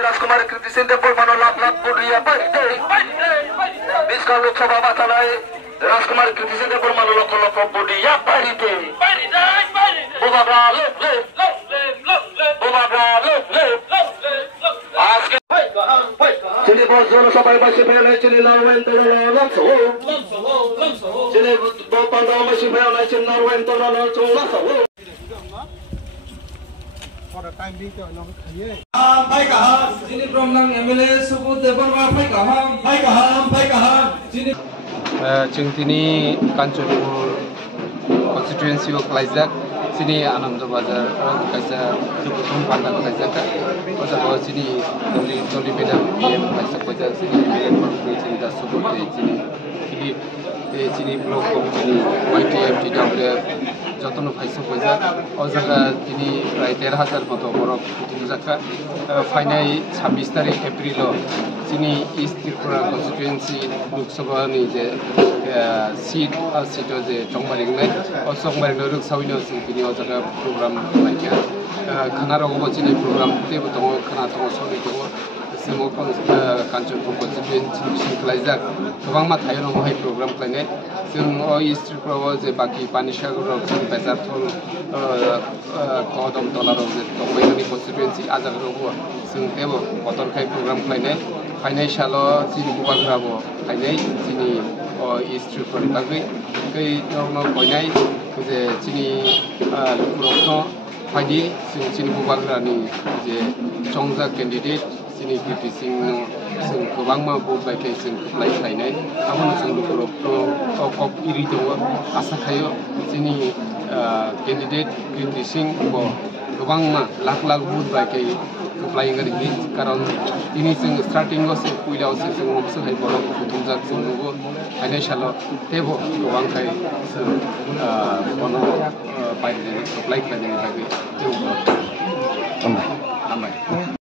राजकुमार कृति सिंह देवबर्मा लाख पुरिया इसका लोकसभा बाचालाई राजकुमार कृति सिंह देवबर्मा लक्ष लक्ष पुरिया बारीते Sini bos zona sampai masih pernah sini lawan tolong langsung. Sini botol dah masih pernah sini lawan tolong langsung. Pada time di tu orang kaya. Baik kaham. Sini program MLA sebut Debbarma baik kaham. Sini. Cengtini Kanchanpur constituency of Kwplai. Sini Anand Bazar kaisa Tukum Pandang kaisa ka Osa sini Doli Medam kaisa kaisa sini sini da support sini blog sini YTM TIPRA যতন ফাইসো কইজা অজাগা তিনি প্রায় ১৩,০০০ মতো বড় জায়গা ফাইনাই ২৬ তারিখ এপ্রিল তিনি ইস্ট ত্রিপুরা কনস্টিটুয়েন্সি লোকসভানি যে সিট যে চংমারিংনাই ও চংমারিং রুকসাউইনো তিনি অজাগা প্রোগ্রাম লাইকা খানা রগব চিনি প্রোগ্রাম তেবো দङ খানা দङ সবই দङ जों कान्चनपुर कन्स्टिटुएन्सि सिंख्लाइजाक गोबां माथायाव नङाहाय प्रग्राम खालायनाय जों इस्ट त्रिपुरायाव जे बाकी पानिसागराव जों बेजारथल कदम तलाराव जे दंबायनि कन्स्टिटुएन्सि आजारावबो जों तेबो बतरखाय प्रग्राम खालायनाय फाइनान्सियाल जोंनि गुबाग्राबो खालायनाय जोंनि इस्ट त्रिपुरानि बागै खै नर्माल बयनाय जे जोंनि लुकुरावथ फायदि जोंनि गुबाग्रानि जे चंजा candidate Sini Kriti Singh Kwbang ma vote by case in Kwplai Thailand. Amon sing lukuro kop iri doa asa khayo sini candidate Kriti Singh bo Kwbang ma lakh vote by case Kwplai ngari ni karon ini sing starting go se puilao se sing opse hai boro kutumjak sunggo financial tebo Kwbang khai bono pai de Kwplai khai de bagi tebo amai